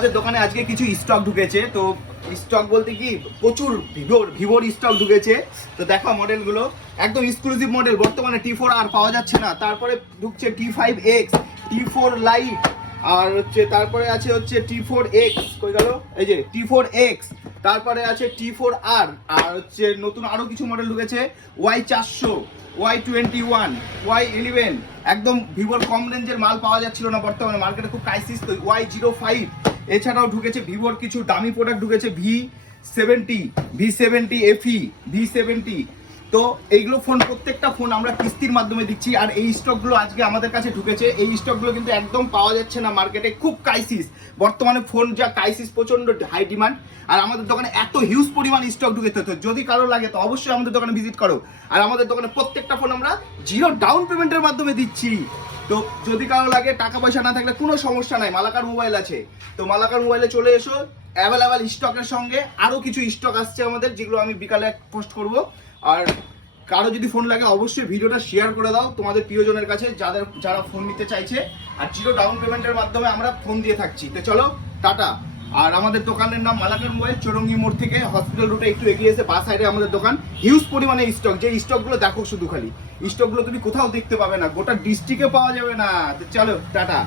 আমাদের দোকানে আজকে কিছু স্টক ঢুকেছে। তো স্টক বলতে কি প্রচুর ভিভোর স্টক ঢুকেছে। তো দেখো মডেলগুলো একদম এক্সক্লুসিভ মডেল, বর্তমানে T4R পাওয়া যাচ্ছে না। তারপরে ঢুকছে T5X, T4 লাইট, আর হচ্ছে তারপরে আছে হচ্ছে T4X, কই গেল, এই যে T4X, তারপরে আছে T4R, আর হচ্ছে নতুন আরো কিছু মডেল ঢুকেছে Y400, Y21, Y11। একদম ভিভোর কম রেঞ্জের মাল পাওয়া যাচ্ছিল না, বর্তমানে মার্কেটে খুব ক্রাইসিস। তো Y05, এছাড়াও ঢুকেছে ভিভোর কিছু দামি প্রোডাক্ট ঢুকেছে V70 FE, V70। তো এইগুলো ফোন, প্রত্যেকটা ফোন আমরা কিস্তির মাধ্যমে দিচ্ছি। আর এই স্টকগুলো আজকে আমাদের কাছে ঢুকেছে। এই স্টকগুলো কিন্তু একদম পাওয়া যাচ্ছে না মার্কেটে, খুব ক্রাইসিস বর্তমানে ফোন যা ক্রাইসিস, প্রচন্ড হাই ডিমান্ড। আর আমাদের দোকানে এত হিউজ পরিমাণ স্টক ঢুকেছে। তো যদি কারো লাগে তো অবশ্যই আমাদের দোকানে ভিজিট করো। আর আমাদের দোকানে প্রত্যেকটা ফোন আমরা 0 ডাউন পেমেন্টের মাধ্যমে দিচ্ছি। তো যদি কারো লাগে, টাকা পয়সা না থাকলে কোনো সমস্যা নাই, মালাকার মোবাইল আছে। তো মালাকার মোবাইলে চলে এসো, অ্যাভেলেবেল স্টকের সঙ্গে আরও কিছু স্টক আসছে আমাদের, যেগুলো আমি বিকালে পোস্ট করব। আর কারো যদি ফোন লাগে অবশ্যই ভিডিওটা শেয়ার করে দাও তোমাদের প্রিয়জনের কাছে, যারা ফোন নিতে চাইছে। আর 0 ডাউন পেমেন্টের মাধ্যমে আমরা ফোন দিয়ে থাকছি। তো চলো, টাটা। আর আমাদের দোকানের নাম মালাকার মোবাইল, চৌরঙ্গি মোড় থেকে হসপিটাল রুটে একটু এগিয়ে এসে বাস সাইডে আমাদের দোকান। হিউজ পরিমাণে স্টক, যে স্টকগুলো দেখো শুধু খালি, স্টকগুলো তুমি কোথাও দেখতে পাবে না, গোটা ডিস্ট্রিক্টে পাওয়া যাবে না। তো চলো, টাটা।